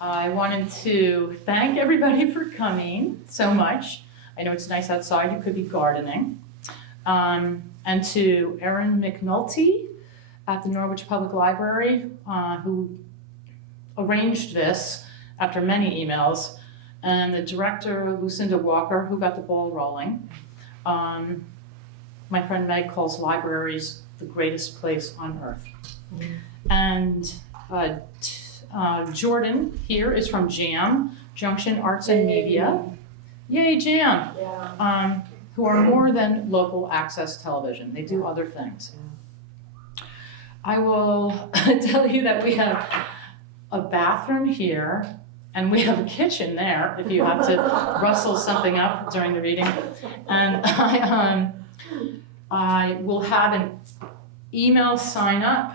I wanted to thank everybody for coming so much. I know it's nice outside, you could be gardening. And to Erin McNulty at the Norwich Public Library, who arranged this after many emails, and the director, Lucinda Walker, who got the ball rolling. My friend Meg calls libraries the greatest place on earth. And Jordan here is from JAM, Junction Arts and Media. Yay, JAM! Yeah. Who are more than local access television. They do other things. I will tell you that we have a bathroom here, and we have a kitchen there if you have to rustle something up during the reading. And I will have an email sign up.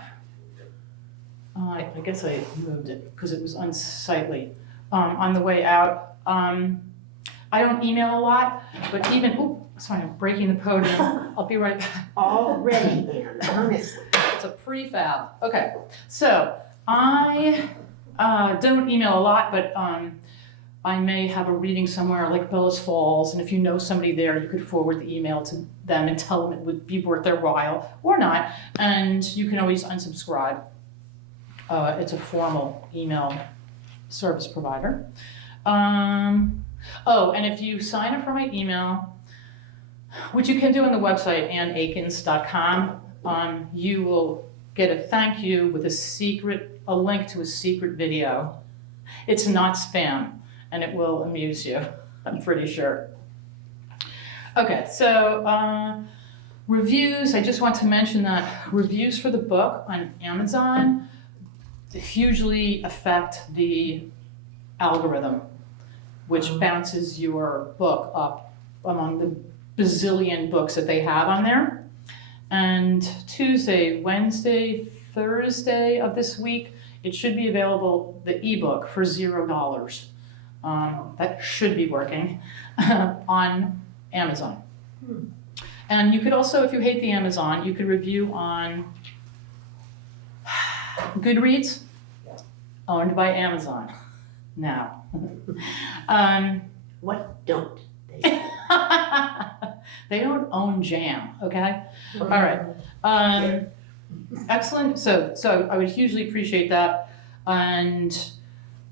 I guess I moved it because it was unsightly on the way out. I don't email a lot, but even, sorry, I'm breaking the podium. I'll be right back. Already, Anne, honestly. It's a prefab. Okay, so I don't email a lot, but I may have a reading somewhere like Bellas Falls, and if you know somebody there, you could forward the email to them and tell them it would be worth their while, or not, and you can always unsubscribe. It's a formal email service provider. And if you sign up for my email, which you can do on the website, anneaikens.com, you will get a thank you with a link to a secret video. It's not spam, and it will amuse you, I'm pretty sure. Okay, so reviews, I just want to mention that reviews for the book on Amazon hugely affect the algorithm, which bounces your book up among the bazillion books that they have on there. And Tuesday, Wednesday, Thursday of this week, it should be available, the ebook, for $0. That should be working on Amazon. And you could also, if you hate the Amazon, you could review on Goodreads, owned by Amazon now. What don't they? They don't own JAM, okay? All right. Excellent. So I would hugely appreciate that. And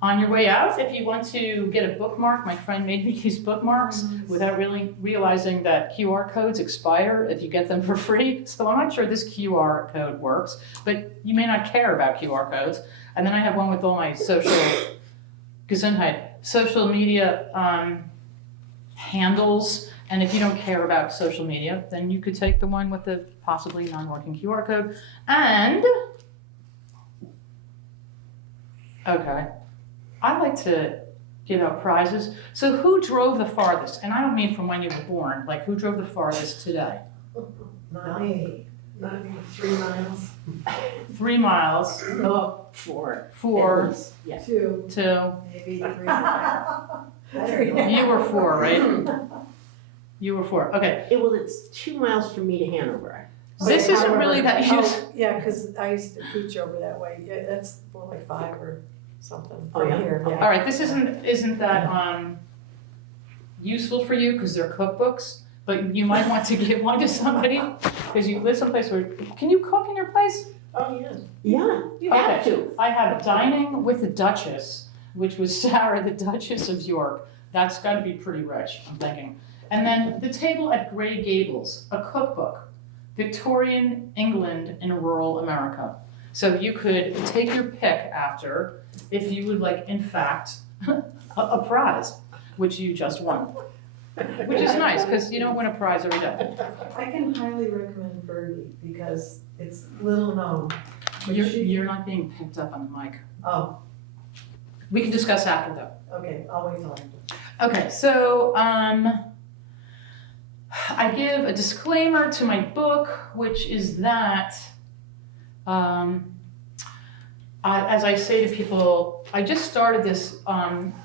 on your way out, if you want to get a bookmark, my friend made me use bookmarks without really realizing that QR codes expire if you get them for free. So I'm not sure this QR code works, but you may not care about QR codes. And then I have one with all my social media handles. And if you don't care about social media, then you could take the one with the possibly non-working QR code. And, okay, I like to give out prizes. So who drove the farthest? And I don't mean from when you were born, like who drove the farthest today? Not 3 miles. 3 miles. Oh, 4. 4. Yeah. 2. 2. Maybe 3. I don't know. You were 4, right? You were 4. Okay. Well, it's 2 miles from me to Hanover. This isn't really that useful. Oh, yeah, because I used to teach over that way. Yeah, that's more like 5 or something from yeah? here. Yeah. All right, this isn't that useful for you because they're cookbooks, but you might want to give one to somebody because you live someplace where, can you cook in your place? Oh, yeah. Yeah, you have to. I have Dining with the Duchess, which was Sarah, the Duchess of York. That's got to be pretty rich, I'm thinking. And then The Table at Grey Gables, a cookbook, Victorian England in rural America. So you could take your pick after if you would like, in fact, a prize, which you just won. Which is nice, because you don't win a prize every day. I can highly recommend Birdie because it's little known. But You're not being picked up on the mic. Oh, We can discuss after though. okay, I'll wait till after. Okay, so I give a disclaimer to my book, which is that, as I say to people, I just started this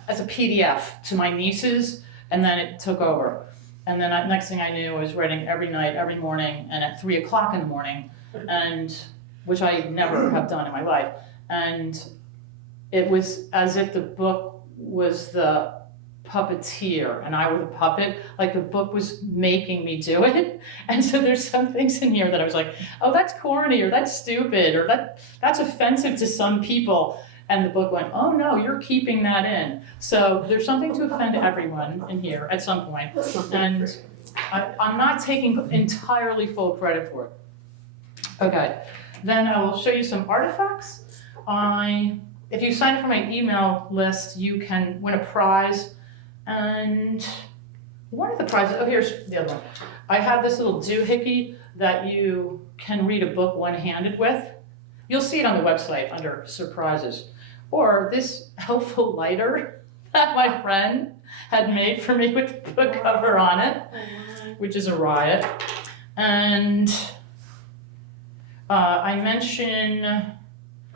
as a PDF to my nieces, and then it took over. And then next thing I knew, I was writing every night, every morning, and at 3 o'clock in the morning, and which I never have done in my life. And it was as if the book was the puppeteer and I were the puppet, like the book was making me do it. And so there's some things in here that I was like, oh, that's corny, or that's stupid, or that's offensive to some people. And the book went, oh no, you're keeping that in. So there's something to offend everyone in here at some point. And I'm not taking entirely full credit for it. Okay, then I will show you some artifacts. If you sign up for my email list, you can win a prize. And one of the prizes, oh, here's the other one. I have this little doohickey that you can read a book one-handed with. You'll see it on the website under surprises. Or this helpful lighter that my friend had made for me with the book cover on it, which is a riot. And I mention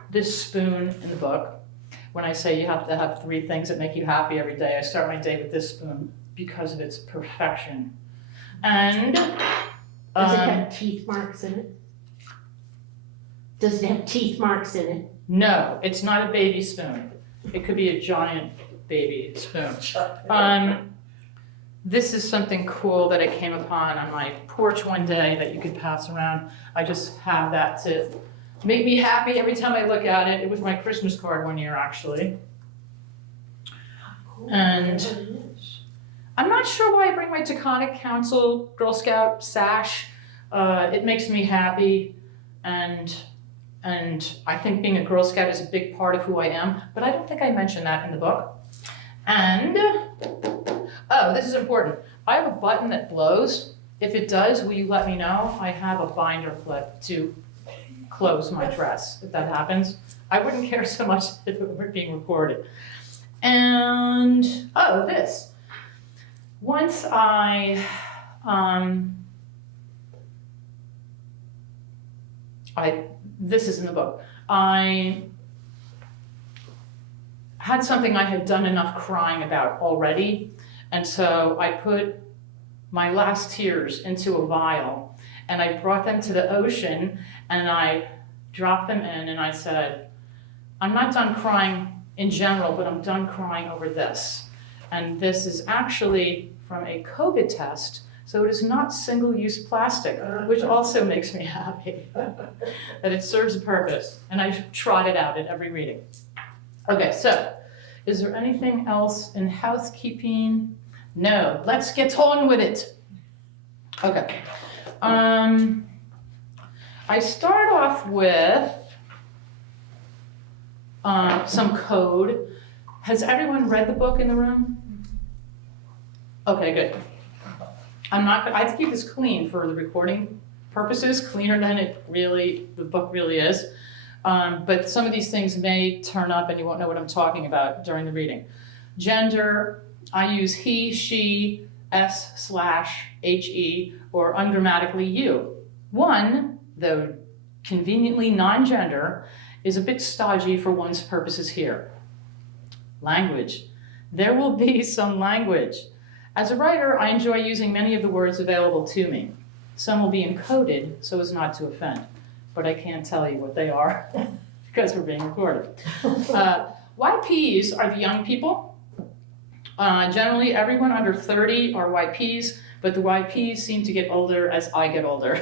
this spoon in the book. When I say you have to have 3 things that make you happy every day, I start my day with this spoon because of its perfection. And Does it have teeth marks in it? Does it have teeth marks in it? no, it's not a baby spoon. It could be a giant baby spoon. This is something cool that I came upon on my porch one day that you could pass around. I just have that to make me happy every time I look at it. It was my Christmas card one year, actually. And I'm not sure why I bring my Taconic Council Girl Scout sash. It makes me happy, and I think being a Girl Scout is a big part of who I am, but I don't think I mentioned that in the book. And, oh, this is important. I have a button that blows. If it does, will you let me know? I have a binder clip to close my dress if that happens. I wouldn't care so much if it were being recorded. And, oh, this. Once this is in the book. I had something I had done enough crying about already, and so I put my last tears into a vial, and I brought them to the ocean, and I dropped them in, and I said, I'm not done crying in general, but I'm done crying over this. And this is actually from a COVID test, so it is not single-use plastic, which also makes me happy that it serves a purpose, and I trot it out at every reading. Okay, so is there anything else in housekeeping? No, let's get on with it. Okay. I start off with some code. Has everyone read the book in the room? Okay, good. I have to keep this clean for the recording purposes, cleaner than the book really is. But some of these things may turn up and you won't know what I'm talking about during the reading. Gender, I use he, she, s/he, or ungrammatically you. One, though conveniently non-gender, is a bit stodgy for one's purposes here. Language. There will be some language. As a writer, I enjoy using many of the words available to me. Some will be encoded so as not to offend, but I can't tell you what they are because we're being recorded. YPs are the young people. Generally, everyone under 30 are YPs, but the YPs seem to get older as I get older.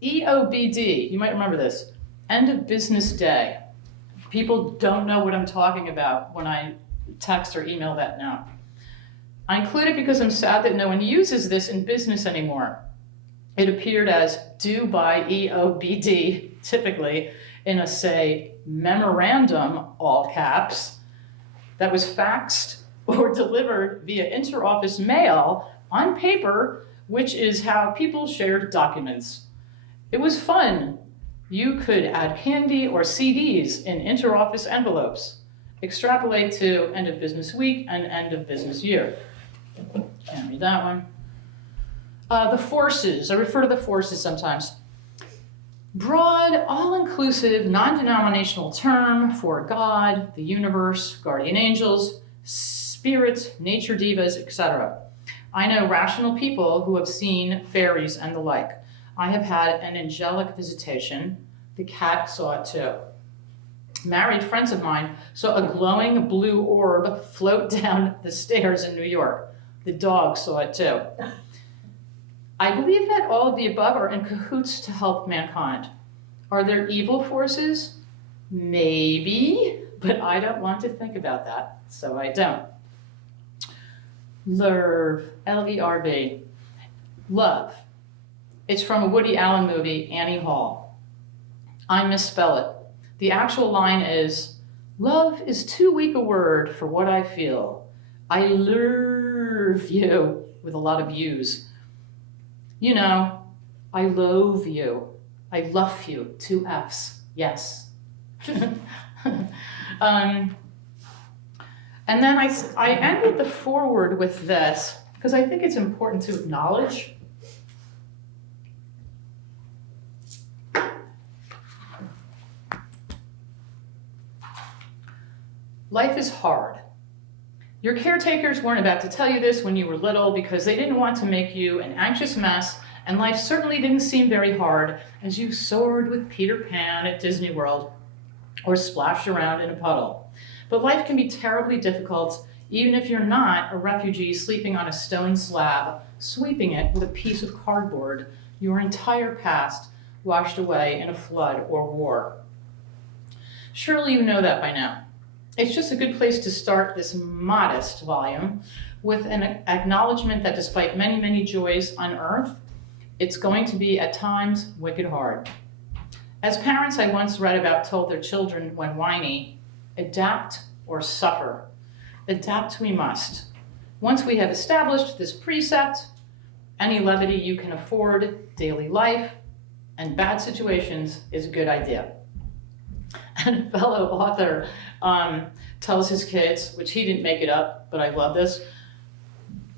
EOBD, you might remember this, end of business day. People don't know what I'm talking about when I text or email that now. I include it because I'm sad that no one uses this in business anymore. It appeared as due by EOBD, typically in a, say, memorandum, all caps, that was faxed or delivered via interoffice mail on paper, which is how people shared documents. It was fun. You could add candy or CDs in interoffice envelopes. Extrapolate to end of business week and end of business year. Can't read that one. The forces, I refer to the forces sometimes. Broad, all-inclusive, non-denominational term for God, the universe, guardian angels, spirits, nature divas, etc. I know rational people who have seen fairies and the like. I have had an angelic visitation. The cat saw it too. married friends of mine saw a glowing blue orb float down the stairs in New York. The dog saw it too. I believe that all of the above are in cahoots to help mankind. Are there evil forces? Maybe, but I don't want to think about that, so I don't. Lerb, L-E-R-B. Love. It's from a Woody Allen movie, Annie Hall. I misspell it. The actual line is, love is too weak a word for what I feel. I love you, with a lot of U's. You know, I loathe you. I love you, 2 F's, yes. And then I ended the foreword with this, because I think it's important to acknowledge. Life is hard. Your caretakers weren't about to tell you this when you were little because they didn't want to make you an anxious mess, and life certainly didn't seem very hard as you soared with Peter Pan at Disney World or splashed around in a puddle. But life can be terribly difficult, even if you're not a refugee sleeping on a stone slab, sweeping it with a piece of cardboard, your entire past washed away in a flood or war. Surely you know that by now. It's just a good place to start this modest volume with an acknowledgement that despite many, many joys on earth, it's going to be at times wicked hard. As parents I once read about told their children when whiny, adapt or suffer. Adapt we must. Once we have established this precept, any levity you can afford, daily life, and bad situations is a good idea. And a fellow author tells his kids, which he didn't make it up, but I love this,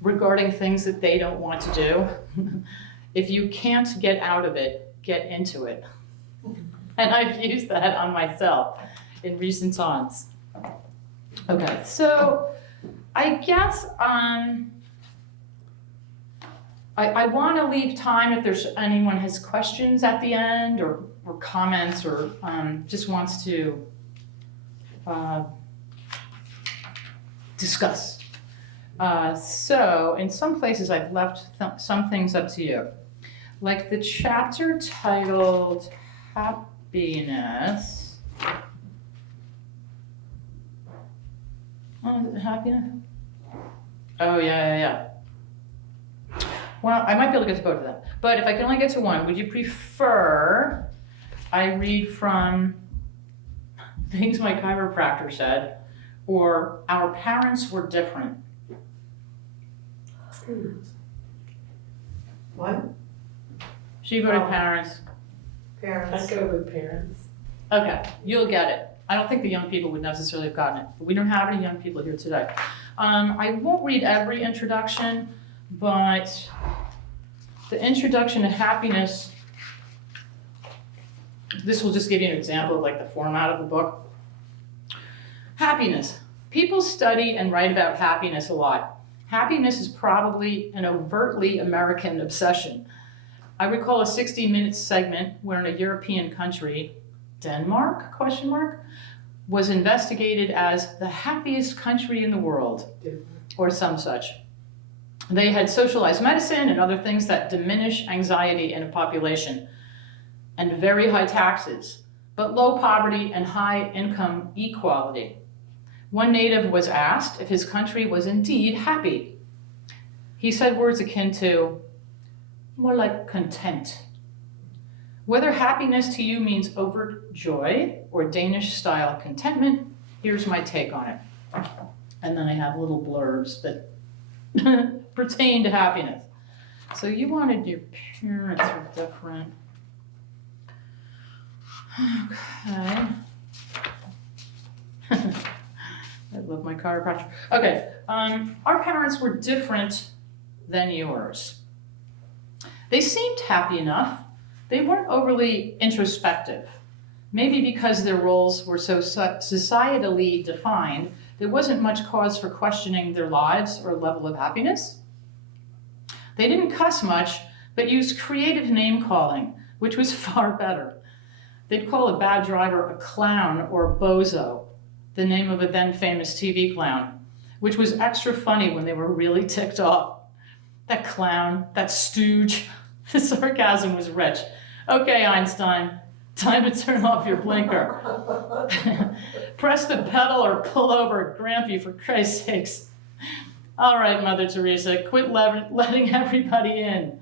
regarding things that they don't want to do. If you can't get out of it, get into it. And I've used that on myself in recent times. Okay, so I guess I want to leave time if there's anyone has questions at the end or comments or just wants to discuss. So in some places I've left some things up to you. Like the chapter titled Happiness. Oh, is it happiness? Oh, yeah. Well, I might be able to get to both of them. But if I can only get to one, would you prefer I read from things my chiropractor said or our parents were different? What? She voted parents. Parents. I'd go with parents. Okay, you'll get it. I don't think the young people would necessarily have gotten it, but we don't have any young people here today. I won't read every introduction, but the introduction to happiness, this will just give you an example of like the format of the book. Happiness. People study and write about happiness a lot. Happiness is probably an overtly American obsession. I recall a 60-minute segment where in a European country, Denmark, was investigated as the happiest country in the world, or some such. They had socialized medicine and other things that diminish anxiety in a population, and very high taxes, but low poverty and high income equality. One native was asked if his country was indeed happy. He said words akin to, more like content. Whether happiness to you means overt joy or Danish-style contentment, here's my take on it. And then I have little blurbs that pertain to happiness. So you wanted your parents were different. Okay. I love my chiropractor. Okay, our parents were different than yours. They seemed happy enough. They weren't overly introspective. Maybe because their roles were so societally defined, there wasn't much cause for questioning their lives or level of happiness. They didn't cuss much, but used creative name calling, which was far better. They'd call a bad driver a clown or a bozo, the name of a then famous TV clown, which was extra funny when they were really ticked off. That clown, that stooge. The sarcasm was rich. Okay, Einstein, time to turn off your blinker. Press the pedal or pull over, Grampy, for Christ's sakes. All right, Mother Teresa, quit letting everybody in.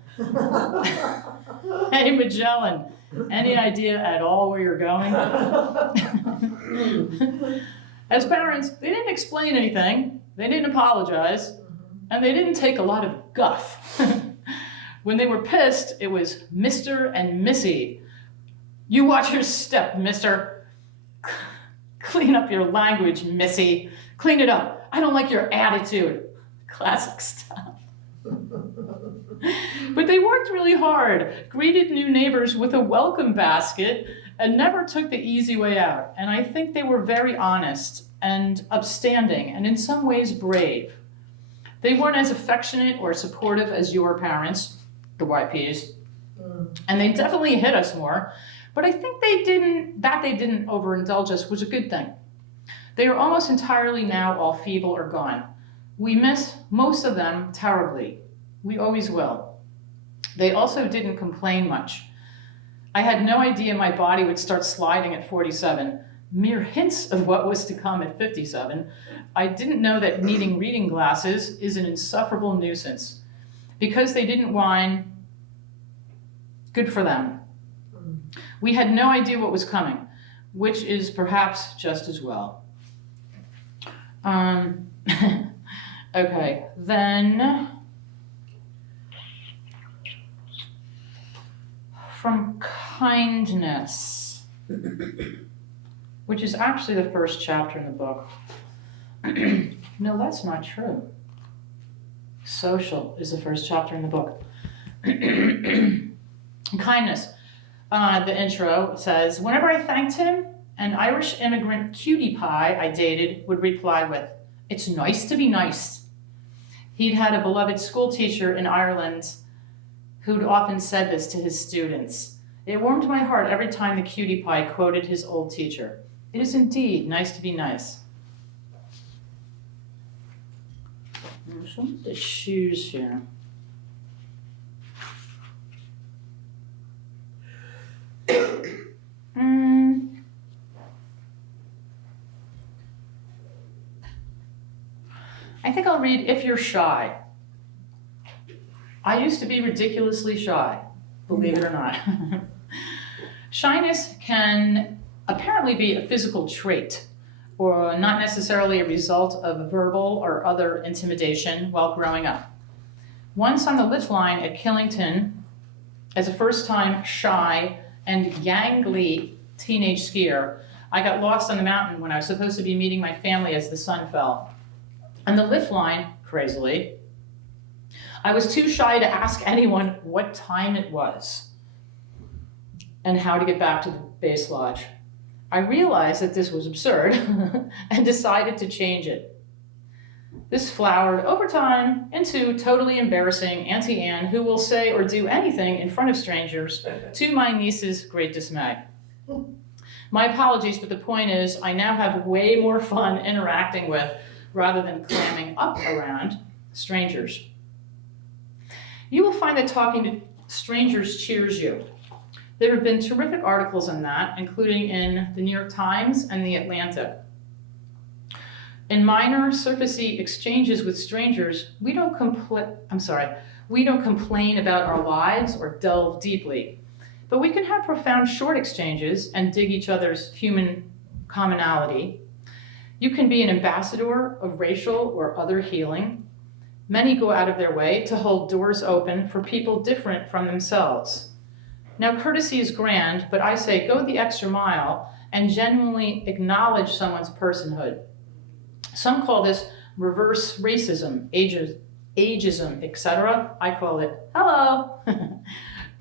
Hey, Magellan, any idea at all where you're going? As parents, they didn't explain anything, they didn't apologize, and they didn't take a lot of guff. When they were pissed, it was Mr. and Missy. You watch your step, mister. Clean up your language, Missy. Clean it up. I don't like your attitude. Classic stuff. But they worked really hard, greeted new neighbors with a welcome basket, and never took the easy way out. And I think they were very honest and upstanding, and in some ways brave. They weren't as affectionate or supportive as your parents, the YPs, and they definitely hit us more. But I think they didn't overindulge us was a good thing. They are almost entirely now all feeble or gone. We miss most of them terribly. We always will. They also didn't complain much. I had no idea my body would start sliding at 47. Mere hints of what was to come at 57. I didn't know that needing reading glasses is an insufferable nuisance. Because they didn't whine, good for them. We had no idea what was coming, which is perhaps just as well. Okay, then from kindness, which is actually the first chapter in the book. No, that's not true. Social is the first chapter in the book. Kindness. The intro says, whenever I thanked him, an Irish immigrant cutie pie I dated would reply with, it's nice to be nice. He'd had a beloved school teacher in Ireland who'd often said this to his students. It warmed my heart every time the cutie pie quoted his old teacher. It is indeed nice to be nice. Some of the shoes here. I think I'll read If You're Shy. I used to be ridiculously shy, believe it or not. Shyness can apparently be a physical trait, or not necessarily a result of verbal or other intimidation while growing up. Once on the lift line at Killington, as a first-time shy and gangly teenage skier, I got lost on the mountain when I was supposed to be meeting my family as the sun fell. On the lift line, crazily, I was too shy to ask anyone what time it was and how to get back to the base lodge. I realized that this was absurd and decided to change it. This flowered over time into totally embarrassing Auntie Anne, who will say or do anything in front of strangers, to my niece's great dismay. My apologies, but the point is I now have way more fun interacting with, rather than clamming up around, strangers. You will find that talking to strangers cheers you. There have been terrific articles on that, including in the New York Times and the Atlantic. In minor, surfacey exchanges with strangers, we don't complain about our lives or delve deeply, but we can have profound short exchanges and dig each other's human commonality. You can be an ambassador of racial or other healing. Many go out of their way to hold doors open for people different from themselves. Now, courtesy is grand, but I say go the extra mile and genuinely acknowledge someone's personhood. Some call this reverse racism, ageism, etc. I call it hello.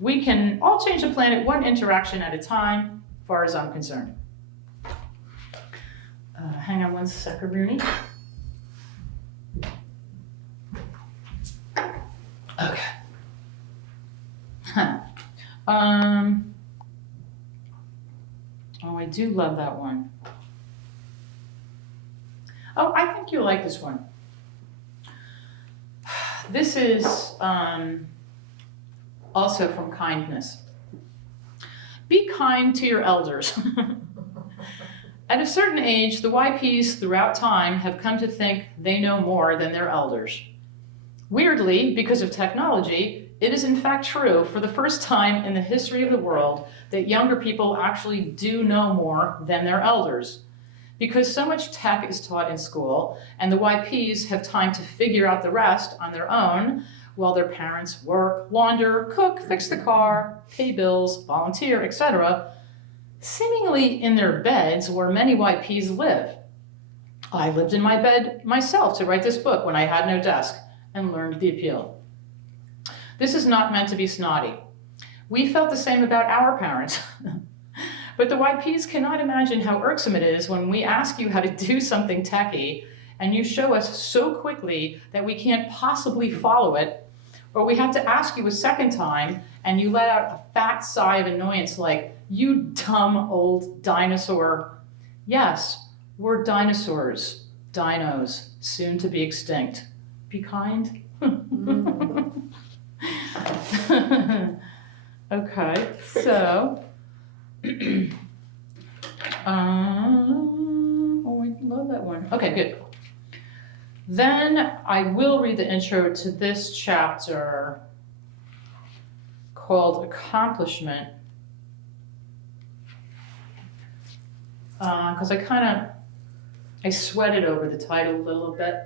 We can all change the planet one interaction at a time, as far as I'm concerned. Hang on one second, Rooney. Okay. do love that one. Oh, I think you'll like this one. This is also from Kindness. Be kind to your elders. At a certain age, the YPs throughout time have come to think they know more than their elders. Weirdly, because of technology, it is in fact true for the first time in the history of the world that younger people actually do know more than their elders. Because so much tech is taught in school, and the YPs have time to figure out the rest on their own, while their parents work, launder, cook, fix the car, pay bills, volunteer, etc., seemingly in their beds where many YPs live. I lived in my bed myself to write this book when I had no desk and learned the appeal. This is not meant to be snotty. We felt the same about our parents. But the YPs cannot imagine how irksome it is when we ask you how to do something techie and you show us so quickly that we can't possibly follow it, or we have to ask you a second time and you let out a fat sigh of annoyance like, "You dumb old dinosaur." Yes, we're dinosaurs, dinos, soon to be extinct. Be kind. Okay, so, oh, I love that one. Okay, good. Then I will read the intro to this chapter called Accomplishment. Because I sweated over the title a little bit.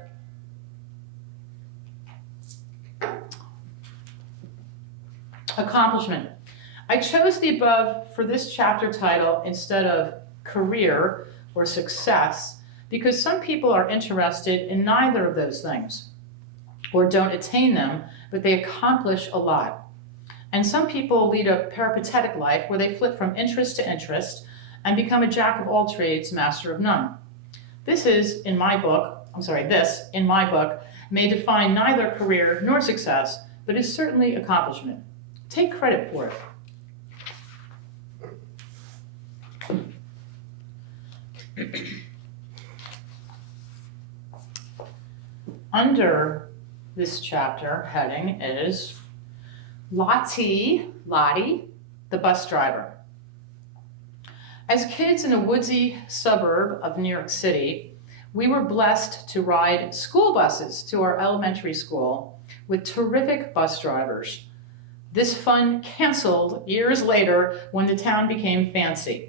Accomplishment. I chose the above for this chapter title instead of career or success because some people are interested in neither of those things or don't attain them, but they accomplish a lot. And some people lead a peripatetic life where they flip from interest to interest and become a jack of all trades, master of none. This, in my book, may define neither career nor success, but is certainly accomplishment. Take credit for it. Under this chapter heading is Lottie, the bus driver. As kids in a woodsy suburb of New York City, we were blessed to ride school buses to our elementary school with terrific bus drivers. This fun canceled years later when the town became fancy.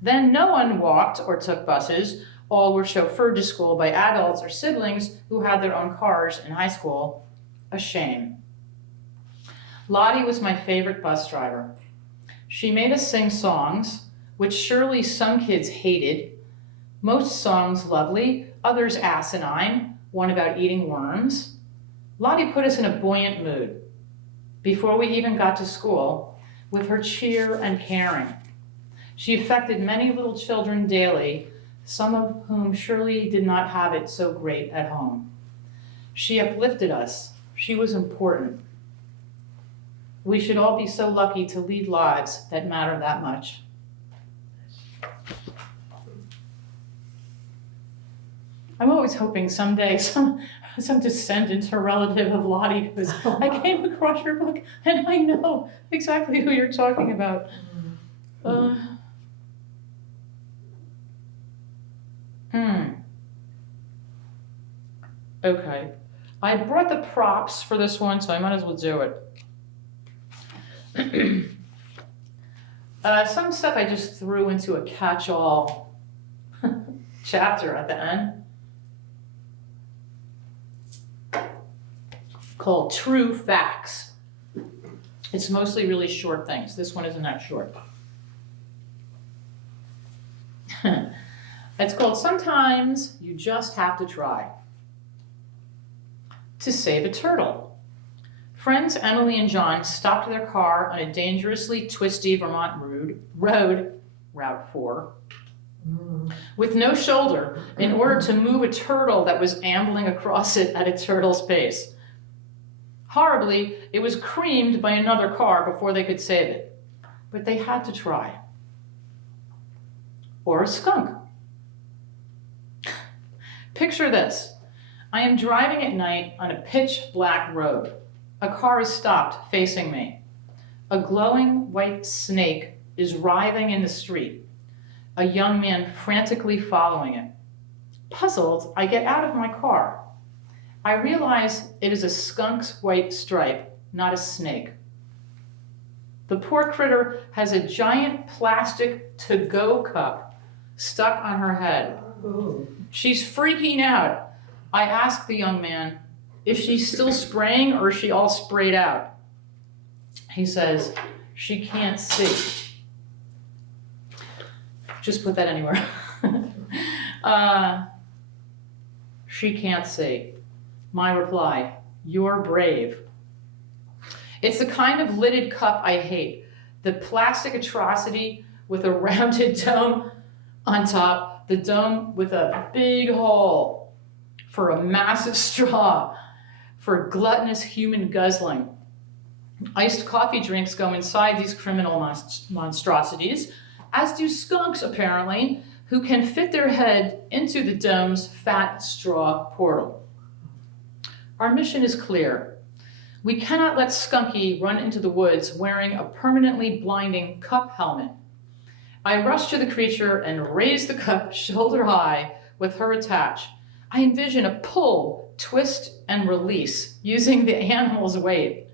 Then no one walked or took buses. All were chauffeured to school by adults or siblings who had their own cars in high school. A shame. Lottie was my favorite bus driver. She made us sing songs, which surely some kids hated. Most songs lovely, others asinine, one about eating worms. Lottie put us in a buoyant mood before we even got to school with her cheer and caring. She affected many little children daily, some of whom surely did not have it so great at home. She uplifted us. She was important. We should all be so lucky to lead lives that matter that much. I'm always hoping someday some descendant or relative of Lottie goes, I came across your book and I know exactly who you're talking about. Okay. I brought the props for this one, so I might as well do it. Some stuff I just threw into a catch-all chapter at the end called True Facts. It's mostly really short things. This one isn't that short. It's called Sometimes You Just Have to Try. To save a turtle. Friends Emily and John stopped their car on a dangerously twisty Vermont road, Route 4, with no shoulder in order to move a turtle that was ambling across it at a turtle's pace. Horribly, it was creamed by another car before they could save it, but they had to try. or a skunk? Picture this. I am driving at night on a pitch black road. A car is stopped facing me. A glowing white snake is writhing in the street. A young man frantically following it. Puzzled, I get out of my car. I realize it is a skunk's white stripe, not a snake. The poor critter has a giant plastic to-go cup stuck on her head. Ooh. She's freaking out. I ask the young man, is she still spraying or is she all sprayed out? He says, she can't see. Just put that anywhere. She can't see. My reply, you're brave. It's the kind of lidded cup I hate. The plastic atrocity with a rounded dome on top, the dome with a big hole for a massive straw for gluttonous human guzzling. Iced coffee drinks go inside these criminal monstrosities, as do skunks apparently, who can fit their head into the dome's fat straw portal. Our mission is clear. We cannot let Skunky run into the woods wearing a permanently blinding cup helmet. I rush to the creature and raise the cup shoulder high with her attached. I envision a pull, twist, and release using the animal's weight.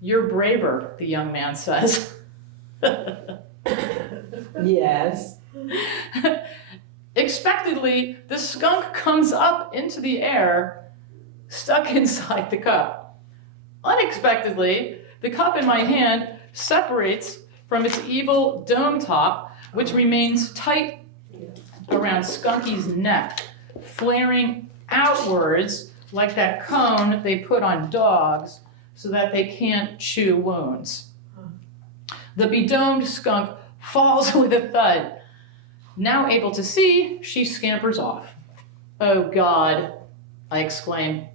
You're braver, the young man says. Yes. Expectedly, the skunk comes up into the air, stuck inside the cup. Unexpectedly, the cup in my hand separates from its evil dome top, which remains tight around Skunky's neck, flaring outwards like that cone they put on dogs so that they can't chew wounds. The bedomed skunk falls with a thud. Now able to see, she scampers off. Oh God, I exclaim.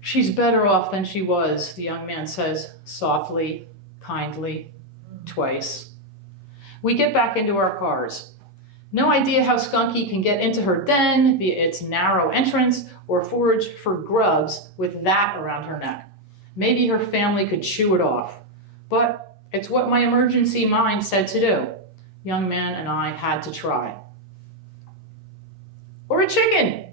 She's better off than she was, the young man says, softly, kindly, twice. We get back into our cars. No idea how Skunky can get into her den via its narrow entrance or forage for grubs with that around her neck. Maybe her family could chew it off. But it's what my emergency mind said to do. Young man and I had to try. Or a chicken!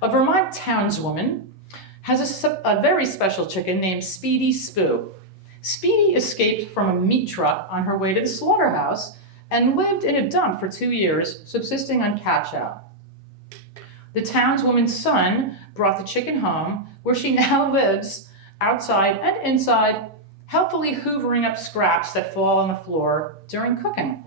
A Vermont townswoman has a very special chicken named Speedy Spoo. Speedy escaped from a meat truck on her way to the slaughterhouse and lived in a dump for 2 years, subsisting on cat chow. The townswoman's son brought the chicken home, where she now lives, outside and inside, helpfully hoovering up scraps that fall on the floor during cooking.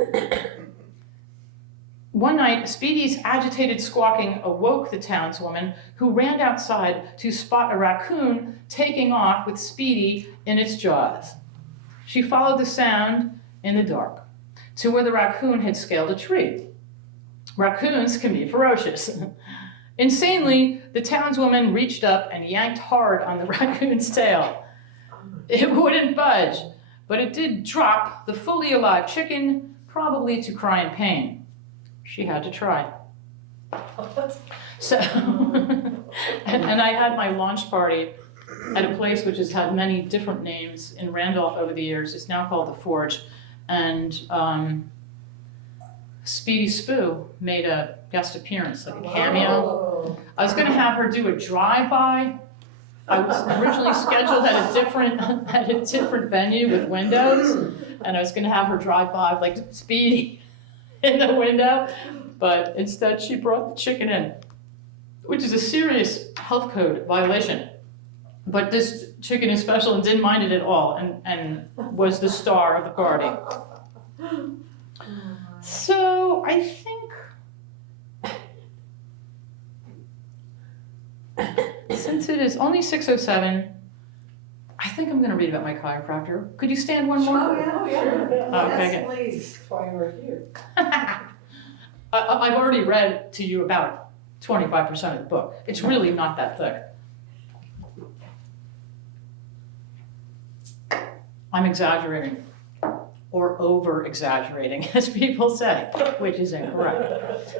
One night, Speedy's agitated squawking awoke the townswoman, who ran outside to spot a raccoon taking off with Speedy in its jaws. She followed the sound in the dark to where the raccoon had scaled a tree. Raccoons can be ferocious. Insanely, the townswoman reached up and yanked hard on the raccoon's tail. It wouldn't budge, but it did drop the fully alive chicken, probably to cry in pain. She had to try. So, and I had my launch party at a place which has had many different names in Randolph over the years. It's now called The Forge. And Speedy Spoo made a guest appearance, like a cameo. Whoa. I was going to have her do a drive-by. I was originally scheduled at a different venue with windows, and I was going to have her drive by like Speedy in the window, but instead she brought the chicken in, which is a serious health code violation. But this chicken is special and didn't mind it at all, and was the star of the party. So I think since it is only 6:07, I think I'm going to read about my chiropractor. Could you stand one more? Oh, yeah, sure. Okay, Yes, please. That's why we're here. I've already read to you about 25% of the book. It's really not that thick. I'm exaggerating. or over-exaggerating, as people say, which is incorrect.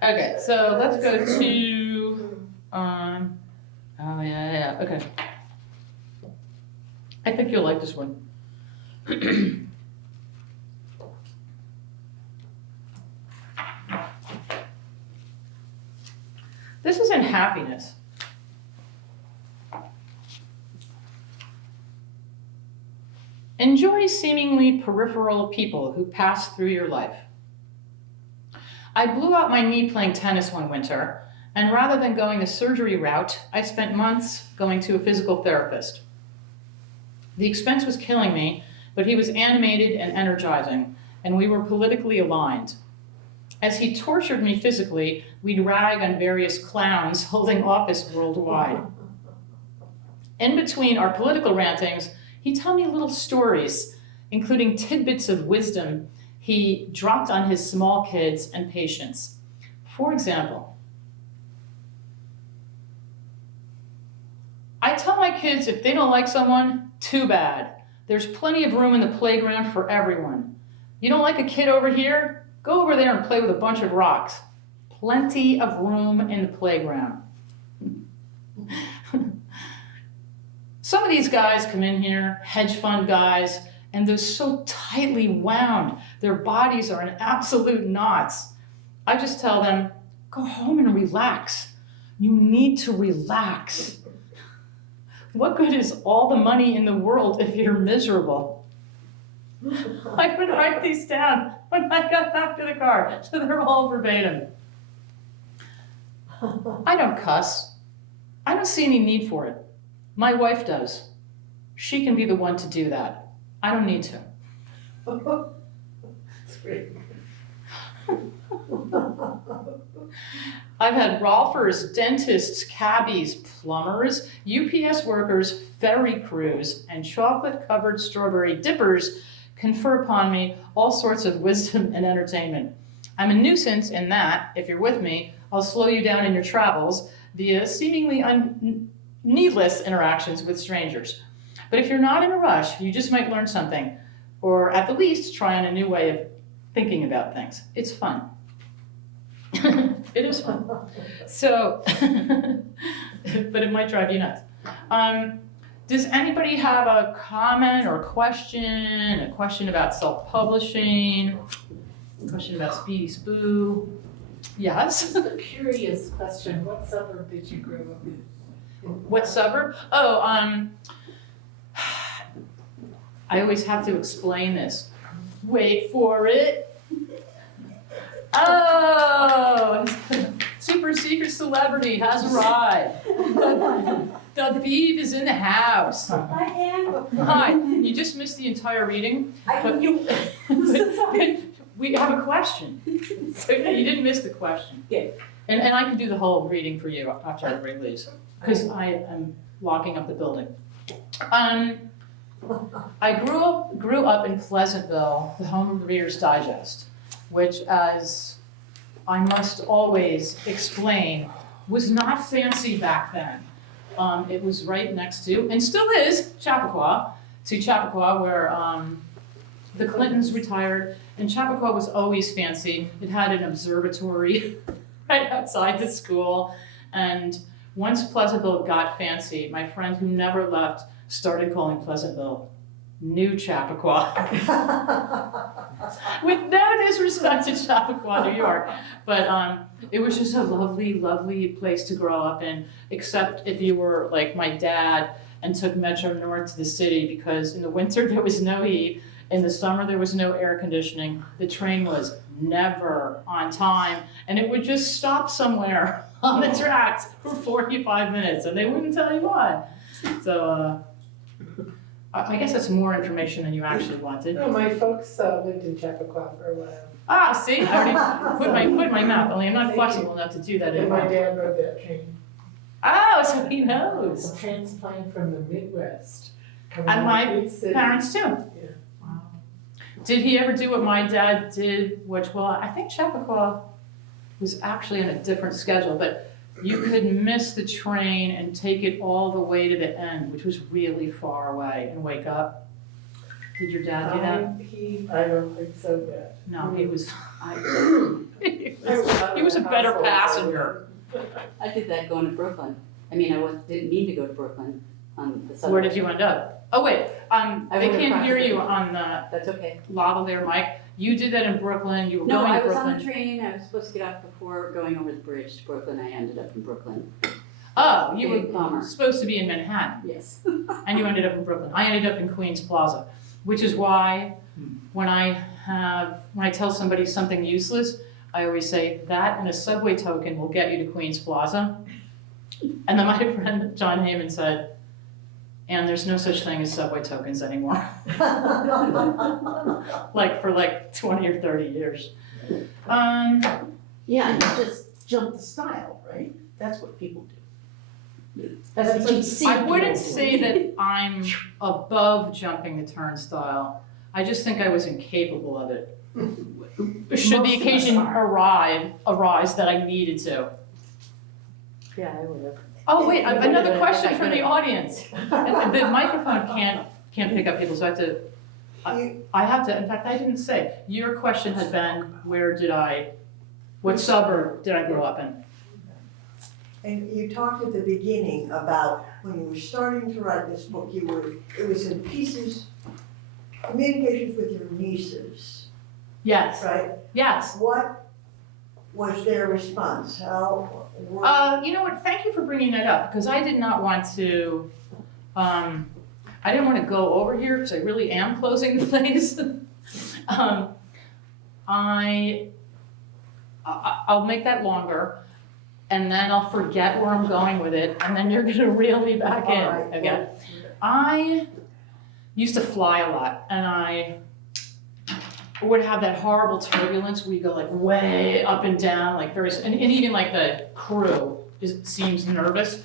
Okay, so let's go to, oh yeah, okay. I think you'll like this one. This is in happiness. Enjoy seemingly peripheral people who pass through your life. I blew out my knee playing tennis one winter, and rather than going the surgery route, I spent months going to a physical therapist. The expense was killing me, but he was animated and energizing, and we were politically aligned. As he tortured me physically, we'd rag on various clowns holding office worldwide. In between our political rantings, he'd tell me little stories, including tidbits of wisdom he dropped on his small kids and patients. For example, I tell my kids if they don't like someone, too bad. There's plenty of room in the playground for everyone. You don't like a kid over here? Go over there and play with a bunch of rocks. Plenty of room in the playground. Some of these guys come in here, hedge fund guys, and they're so tightly wound. Their bodies are in absolute knots. I just tell them, go home and relax. You need to relax. What good is all the money in the world if you're miserable? I would write these down when I got back to the car, so they're all verbatim. I don't cuss. I don't see any need for it. My wife does. She can be the one to do that. I don't need to. That's great. I've had rolfers, dentists, cabbies, plumbers, UPS workers, ferry crews, and chocolate-covered strawberry dippers confer upon me all sorts of wisdom and entertainment. I'm a nuisance in that, if you're with me, I'll slow you down in your travels via seemingly needless interactions with strangers. But if you're not in a rush, you just might learn something, or at the least, try on a new way of thinking about things. It's fun. It is fun. So, but it might drive you nuts. Does anybody have a comment or a question about self-publishing, a question about Speedy Spoo? Yes? Just a curious question. What suburb did you grow up in? What suburb? Oh, I always have to explain this. Wait for it. Oh, super secret celebrity has arrived. The Beeb is in the house. I am. Hi, you just missed the entire reading. But we have a question. So you didn't miss the question. Yeah. And I can do the whole reading for you after everybody leaves, because I am locking up the building. I grew up in Pleasantville, the home of Reader's Digest, which, as I must always explain, was not fancy back then. It was right next to, and still is, Chappaqua. See Chappaqua, where the Clintons retired, and Chappaqua was always fancy. It had an observatory right outside the school, and once Pleasantville got fancy, my friend who never left started calling Pleasantville New Chappaqua. With no disrespect to Chappaqua, New York. But it was just a lovely, lovely place to grow up in, except if you were like my dad and took Metro North to the city, because in the winter there was no heat, in the summer there was no air conditioning, the train was never on time, and it would just stop somewhere on the tracks for 45 minutes, and they wouldn't tell you why. So I guess that's more information than you actually wanted. No, my folks lived in Chappaqua for a while. Ah, see, I already put my foot in my mouth, only I'm not flexible enough to do that And my anymore. dad rode that train. Oh, so he knows. A transplant from the Midwest. And my Big city. parents too. Yeah. Wow. Did he ever do what my dad did, which, well, I think Chappaqua was actually on a different schedule, but you could miss the train and take it all the way to the end, which was really far away, and wake up. Did your dad do that? I don't think so yet. No, he was, he I was a better household passenger. I did that going to Brooklyn. I mean, didn't mean to go to Brooklyn on the subway. Where did you end up? Oh, wait, they went can't across hear the- you on the That's okay. lavalier mic. You did that in Brooklyn, you were No, going I to was on the Brooklyn. train. I was supposed to get off before going over the bridge to Brooklyn. I ended up in Brooklyn. Oh, you Big were bummer. supposed to be in Manhattan, Yes. and you ended up in Brooklyn. I ended up in Queens Plaza, which is why when I tell somebody something useless, I always say that and a subway token will get you to Queens Plaza. And then my friend John Heyman said, and there's no such thing as subway tokens anymore. Like for 20 or 30 years. Yeah, you just jump the style, right? That's what people do. That's what you see. I wouldn't people say do. that I'm above jumping the turnstile. I just think I was incapable of it. Should Most the of occasion us are. arise that I needed to. Yeah, I would have. Oh, wait, You would've another if question I from the could've. audience. The microphone can't pick up people, so I have to, I have to, in fact, I didn't say. Your question had been, what suburb did I grow up in? And you talked at the beginning about when you were starting to write this book, it was in pieces, communications with your nieces, Yes, right? yes. What was their response? How were? You know what, thank you for bringing that up, because I did not want to, I didn't want to go over here, because I really am closing the place. I'll make that longer, and then I'll forget where I'm going with it, and then you're gonna reel me back in All right, again. I used to fly a lot, and I would have that horrible turbulence where you go like way up and down, like and even like the crew seems nervous.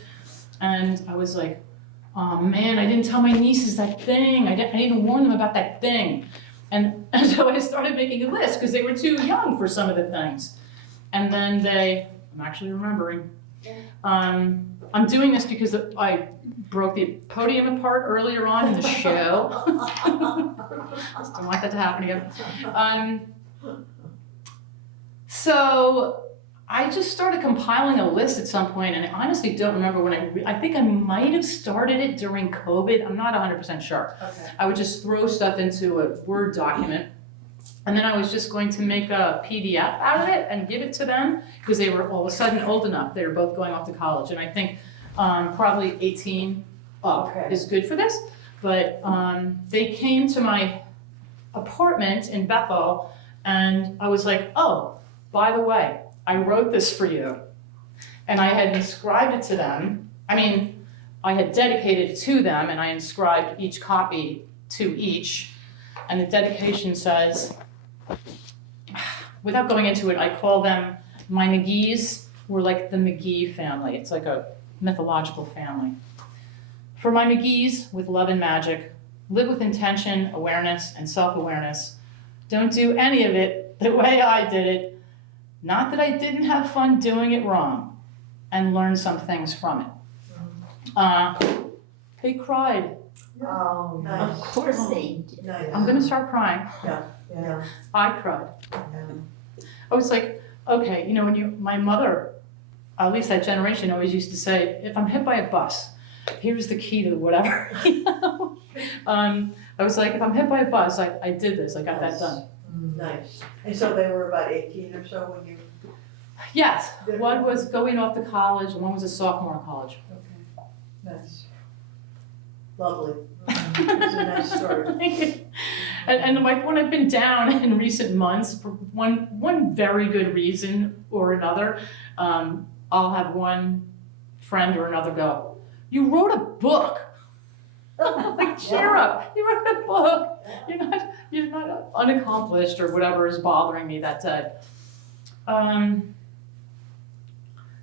And I was like, oh man, I didn't tell my nieces that thing. I didn't warn them about that thing. And so I started making a list because they were too young for some of the things. And then I'm actually remembering. I'm doing this because I broke the podium apart earlier on in the show. Just don't want that to happen again. So I just started compiling a list at some point, and I honestly don't remember when I think I might have started it during COVID. I'm not 100% sure. Okay. I would just throw stuff into a Word document, and then I was just going to make a PDF out of it and give it to them because they were all of a sudden old enough. They were both going off to college, and I think probably 18 up Okay. is good for this. But they came to my apartment in Bethel, and I was like, oh, by the way, I wrote this for you. And I had inscribed it to them. I mean, I had dedicated it to them, and I inscribed each copy to each. And the dedication says, without going into it, I call them my McGees. We're like the McGee family. It's like a mythological family. For my McGees, with love and magic, live with intention, awareness, and self-awareness. Don't do any of it the way I did it. Not that I didn't have fun doing it wrong, and learn some things from it. They cried. Oh, Nice. Of course they did. Nice. I'm gonna start crying. yeah. I cried. I was like, okay, you know, my mother, at least that generation, always used to say, if I'm hit by a bus, here's the key to whatever. You know? I was like, if I'm hit by a bus, I did this, I got that done. Nice. And so they were about 18 or so when you. Yes, one was going off to college, and one was a sophomore in college. Nice. Lovely. It's a nice story. And like when I've been down in recent months for one very good reason or another, I'll have one friend or another go, "You wrote a book." Like, cheer up! You wrote a book. You're not unaccomplished or whatever is bothering me that day.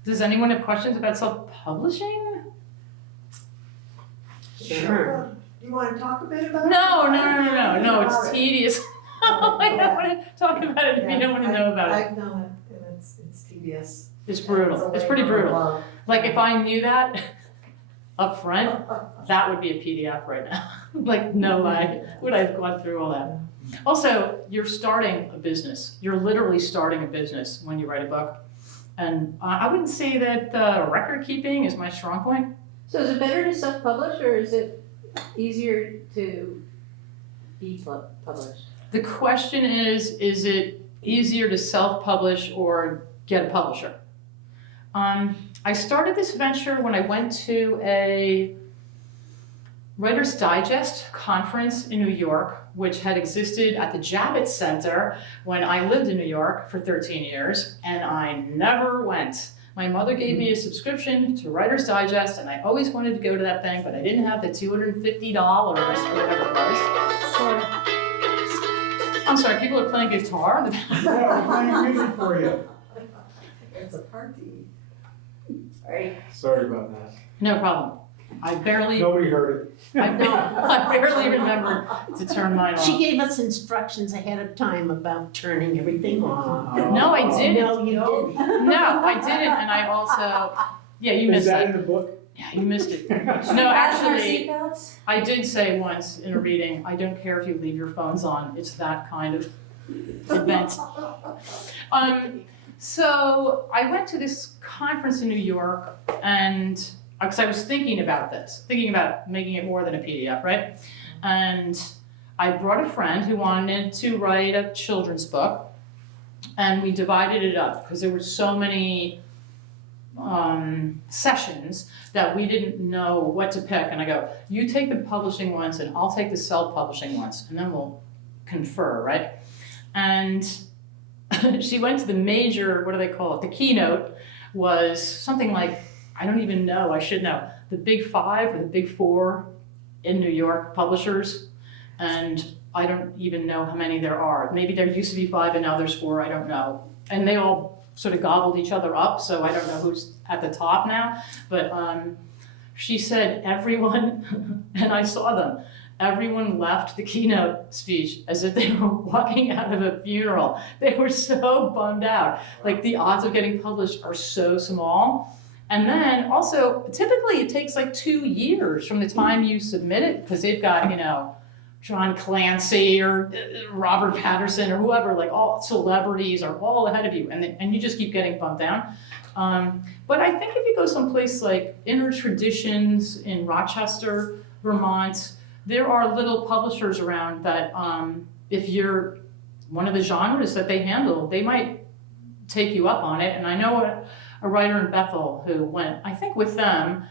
Does anyone have questions about self-publishing? Sure. You want to talk a bit about it? No, it's tedious. I don't want to talk about it if you don't want to know about it. I know it, and it's tedious. It's brutal. It's pretty a labor of brutal. love. Like if I knew that, up front, that would be a PDF right now. Like, no way would I have gone through all that. Also, you're starting a business. You're literally starting a business when you write a book. And I wouldn't say that record keeping is my strong point. So is it better to self-publish or is it easier to be published? The question is it easier to self-publish or get a publisher? I started this venture when I went to a Writer's Digest conference in New York, which had existed at the Javits Center when I lived in New York for 13 years, and I never went. My mother gave me a subscription to Writer's Digest, and I always wanted to go to that thing, but I didn't have the $250 or whatever it was. Sorry. I'm sorry, people are playing guitar? Yeah, we're playing music for you. It's a party. Sorry. Sorry about that. No problem. I barely Nobody heard I barely remember to turn mine off. She gave us instructions ahead of time about turning everything off. it. No, I didn't. No, you didn't. No, I didn't, and I also, yeah, you Is missed that it. in the book? Yeah, you missed it. No, Fasten our actually, seatbelts? I did say once in a reading, I don't care if you leave your phones on. It's that kind of event. So I went to this conference in New York, and because I was thinking about making it more than a PDF, right? And I brought a friend who wanted to write a children's book, and we divided it up because there were so many sessions that we didn't know what to pick. And I go, you take the publishing ones and I'll take the self-publishing ones, and then we'll confer, right? And she went to the major, what do they call it? The keynote was something like, I don't even know, I should know, the big 5 or the big 4 in New York publishers. And I don't even know how many there are. Maybe there used to be 5 and now there's 4, I don't know. And they all sort of gobbled each other up, so I don't know who's at the top now. But she said everyone, and I saw them, everyone left the keynote speech as if they were walking out of a funeral. They were so bummed out. Like, the odds of getting published are so small. And then also, typically it takes like 2 years from the time you submit it, because they've got, John Clancy or Robert Patterson or whoever, like all celebrities are all ahead of you, and you just keep getting bumped down. But I think if you go someplace like Inner Traditions in Rochester, Vermont, there are little publishers around that if you're one of the genres that they handle, they might take you up on it. And I know a writer in Bethel who went, I think, with them,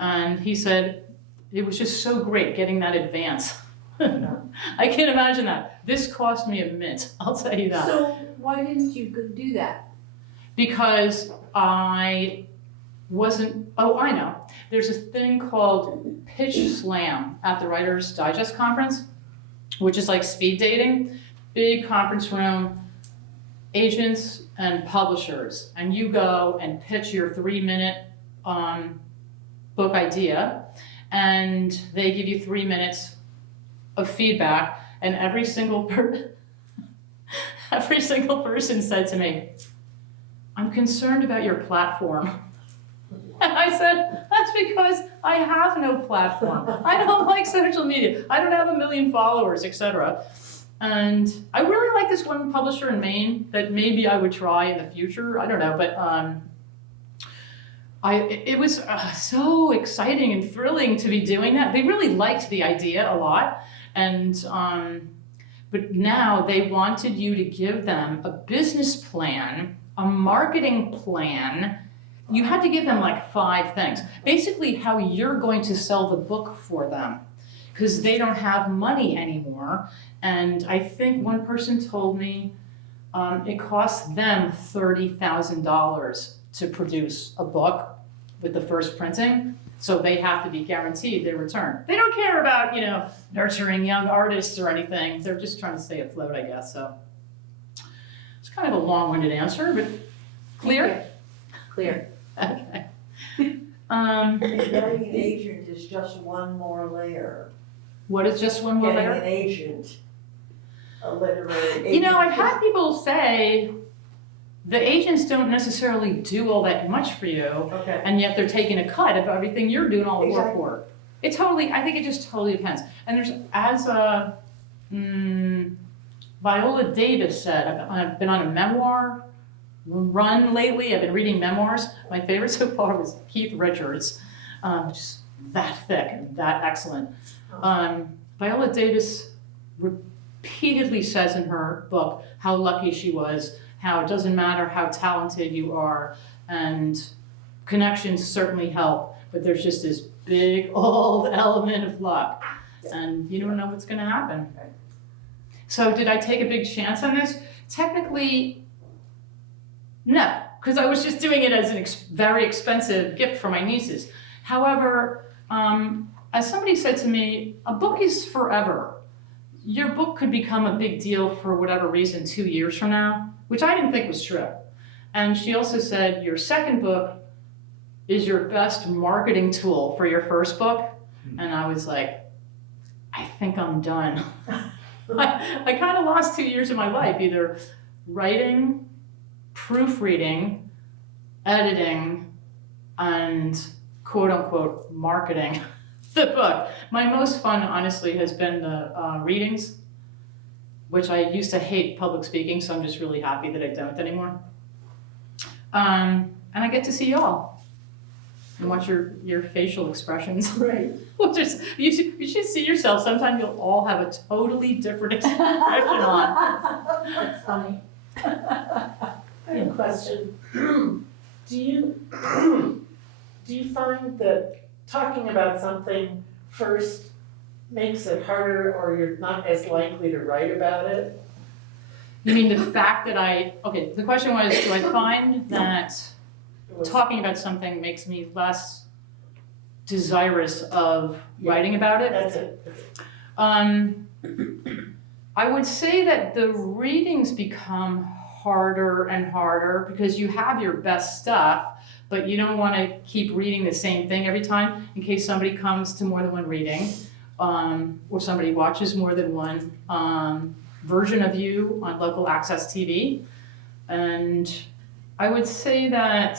and he said it was just so great getting that advance. I can't imagine that. This cost me a mint, I'll tell you that. So why didn't you do that? Because I wasn't, I know. There's a thing called Pitch Slam at the Writer's Digest conference, which is like speed dating, big conference room, agents and publishers, and you go and pitch your 3-minute book idea, and they give you 3 minutes of feedback, and every single person said to me, I'm concerned about your platform. And I said, that's because I have no platform. I don't like social media. I don't have 1 million followers, etc. And I really like this one publisher in Maine that maybe I would try in the future. I don't know, but it was so exciting and thrilling to be doing that. They really liked the idea a lot. And but now they wanted you to give them a business plan, a marketing plan. You had to give them like 5 things. Basically how you're going to sell the book for them, because they don't have money anymore. And I think one person told me it costs them $30,000 to produce a book with the first printing. So they have to be guaranteed their return. They don't care about, nurturing young artists or anything. They're just trying to stay afloat, I guess. So it's kind of a long-winded answer, but clear? Clear. Okay. Getting an agent is just one more layer. What is just one more Getting layer? an agent, a literary agent. I've had people say, the agents don't necessarily do all that much for you, Okay. and yet they're taking a cut of everything you're doing all the work Exactly. for. I think it just totally depends. And there's, as Viola Davis said, I've been on a memoir run lately. I've been reading memoirs. My favorite so far was Keith Richards, which is that thick and that excellent. Viola Davis repeatedly says in her book how lucky she was, how it doesn't matter how talented you are, and connections certainly help, but there's just this big old element of luck, and you don't know what's going to happen. So did I take a big chance on this? Technically, no, because I was just doing it as a very expensive gift for my nieces. However, as somebody said to me, a book is forever. Your book could become a big deal for whatever reason 2 years from now, which I didn't think was true. And she also said, your second book is your best marketing tool for your first book. And I was like, I think I'm done. I kind of lost 2 years of my life, either writing, proofreading, editing, and quote unquote marketing the book. My most fun, honestly, has been the readings, which I used to hate public speaking, so I'm just really happy that I don't anymore. And I get to see y'all and watch your facial expressions. Right. You should see yourself. Sometimes you'll all have a totally different expression on. That's funny. I have a question. Do you find that talking about something first makes it harder, or you're not as likely to write about it? You mean the fact that the question was, do I find that talking about something makes me less desirous of writing about it? That's it. I would say that the readings become harder and harder because you have your best stuff, but you don't want to keep reading the same thing every time in case somebody comes to more than one reading, or somebody watches more than one version of you on local access TV. And I would say that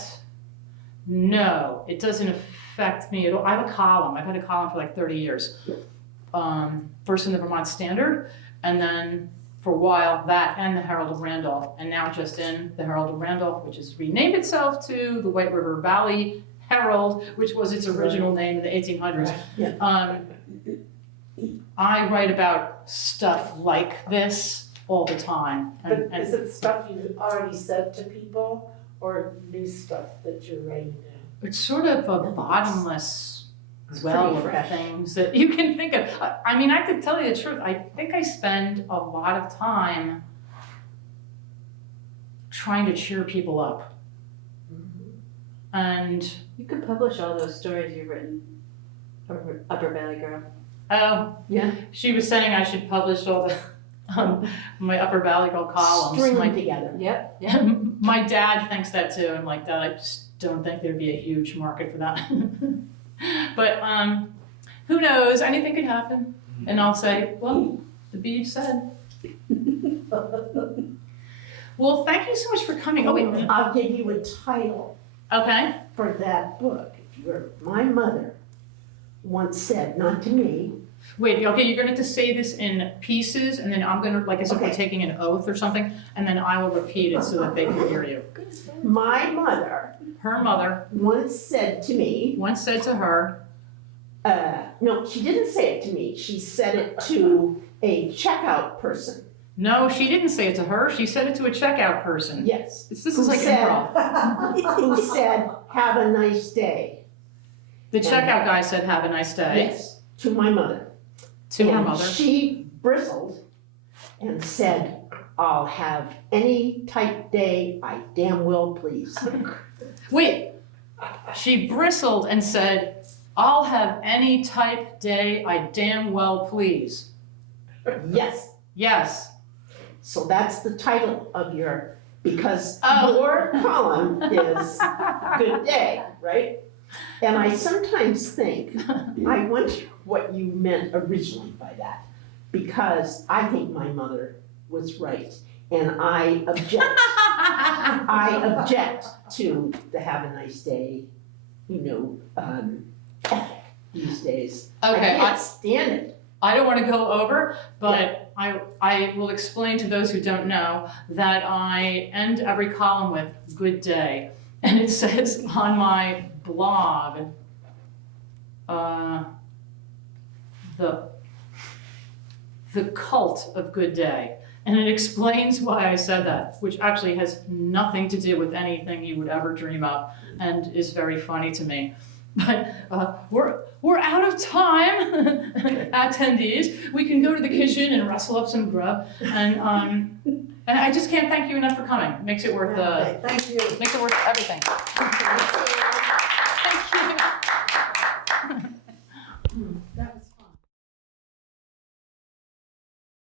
no, it doesn't affect me at all. I have a column. I've had a column for like 30 years. First in the Vermont Standard, and then for a while that and the Herald of Randolph, and now just in the Herald of Randolph, which has renamed itself to the White River Valley Herald, which was its original name in the 1800s. Yeah. I write about stuff like this all the time. But is it stuff you've already said to people, or new stuff that you're writing down? It's sort of a bottomless It's well pretty of fresh. things that you can think of. I mean, I could tell you the truth. I think I spend a lot of time trying to cheer people up. And, You could publish all those stories you've written. Upper Valley Girl. oh, Yeah. she was saying I should publish all the, my Upper Valley Girl columns. String My- them together. Yep. My dad thinks that too. I'm like, Dad, I just don't think there'd be a huge market for that. But who knows? Anything could happen. And I'll say, well, the beach said. Well, thank you so much for coming. Oh, wait. I'll give you a title Okay. for that book. My mother once said, not to me, Wait, okay, you're gonna have to say this in pieces, and then I'm gonna, like as if we're Okay. taking an oath or something, and then I will repeat it so that they can hear you. my mother Her mother once said to me, once said to her, no, she didn't say it to me. She said it to a checkout person. no, she didn't say it to her, she said it to a checkout person. Yes. This is like said- improv. Who said, have a nice day. The checkout guy said, have a nice day, Yes, to my mother. to her And mother. she bristled and said, I'll have any type day I damn well please. Wait, she bristled and said, I'll have any type day I damn well please. Yes, Yes. so that's the title of because Oh. your column is good day, right? And I sometimes think, I wonder what you meant originally by that, because I think my mother was right. And I object. I object to the have a nice day, these days. Okay, I can't stand it. I don't want to go over, but I will explain to those who don't know that I end every column with "good day," and it says on my blog, the cult of good day, and it explains why I said that, which actually has nothing to do with anything you would ever dream of, and is very funny to me. But we're out of time, attendees. We can go to the kitchen and rustle up some grub, and I just can't thank you enough for coming. Makes it worth Okay, thank you. makes it worth everything. Thank you.